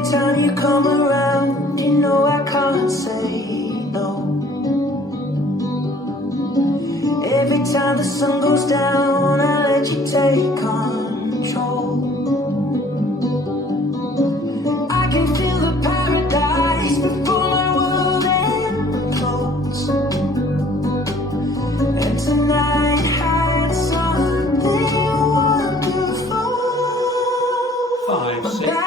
Every time you come around, you know I can't say no. Every time the sun goes down, I let you take control. I can feel the paradise before my world implodes. And tonight had something wonderful. 5, 6, 7, 8.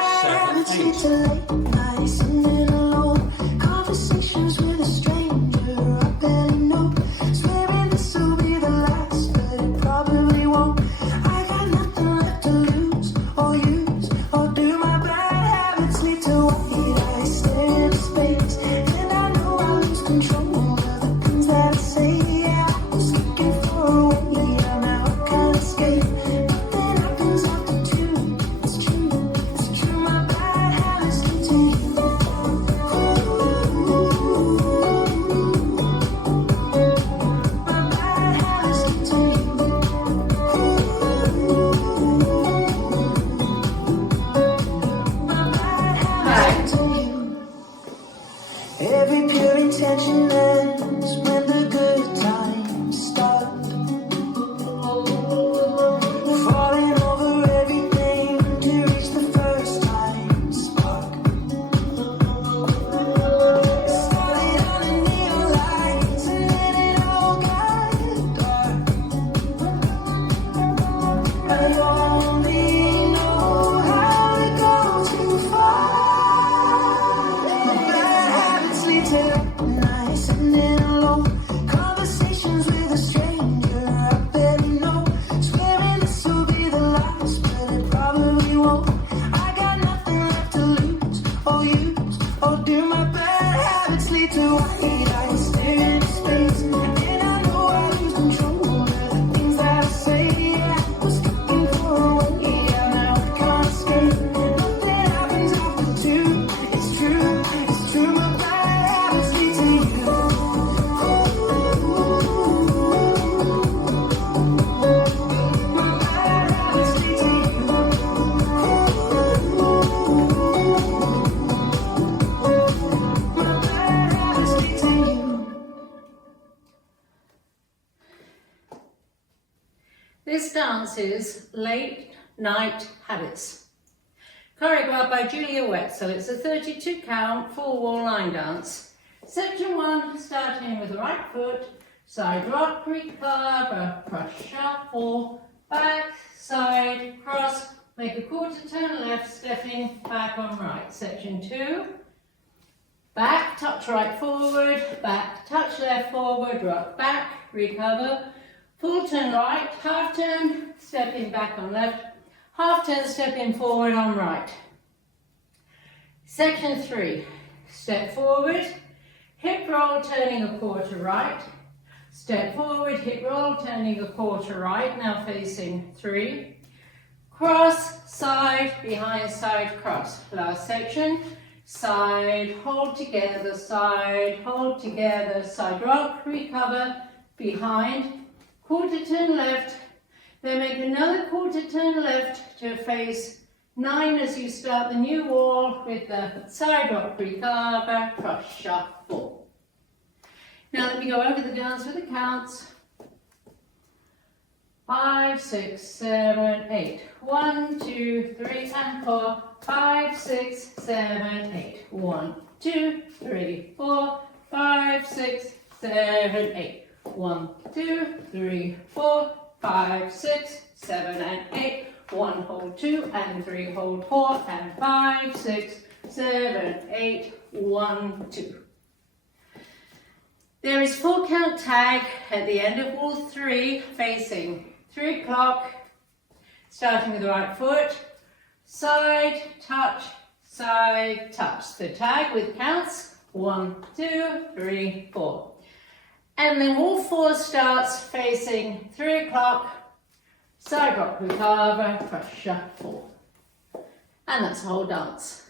To late night, sitting alone, conversations with a stranger I barely know. Swearing this will be the last, but it probably won't. I got nothing left to lose or use or do. My bad habits lead to white eyes stare into space, and I know I lose control of the things that I say. Yeah, I was looking for a way out, now I can't escape. Nothing happens after 2. It's true, it's true. My bad habits lead to you. My bad habits lead to you. My bad habits lead to you. Every pure intention ends when the good times start. Falling over everything to reach the first time spark. Started on the neon lights and then it all got dark. I only know how to go too far. My bad habits lead to nights sitting alone, conversations with a stranger I barely know. Swearing this will be the last, but it probably won't. I got nothing left to lose or use or do. My bad habits lead to white eyes stare into space, and I know I lose control of the things that I say. Yeah, I was looking for a way out, now I can't escape. Nothing happens after 2. It's true, it's true. My bad habits lead to you. My bad habits lead to you. My bad habits lead to you. This dance is Late Night Habits, choreographed by Julia Wetzel. It's a 32 count, full wall line dance. Section 1, starting with the right foot, side rock, recover, cross shuffle, back, side, cross, make a quarter turn left, stepping back on right. Section 2, back, touch right forward, back, touch left forward, rock back, recover, full turn right, half turn, stepping back on left, half turn, stepping forward on right. Section 3, step forward, hip roll, turning a quarter right, step forward, hip roll, turning a quarter right, now facing 3, cross, side, behind, side, cross. Last section, side, hold together, side rock, recover, behind, quarter turn left, then make another quarter turn left to face 9 as you start the new wall with the side rock, recover, cross shuffle. Now let me go over the dance with the counts. 5, 6, 7, 8. 1, 2, 3, and 4. 5, 6, 7, 8. 1, 2, 3, 4. 5, 6, 7, 8. 1, 2, 3, 4. 5, 6, 7, and 8. 1, hold 2, and 3, hold 4, and 5, 6, 7, 8. 1, 2. There is 4 count tag at the end of wall 3, facing 3 o'clock, starting with the right foot, side, touch, the tag with counts 1, 2, 3, 4. And then wall 4 starts facing 3 o'clock, side rock, recover, cross shuffle. And that's the whole dance.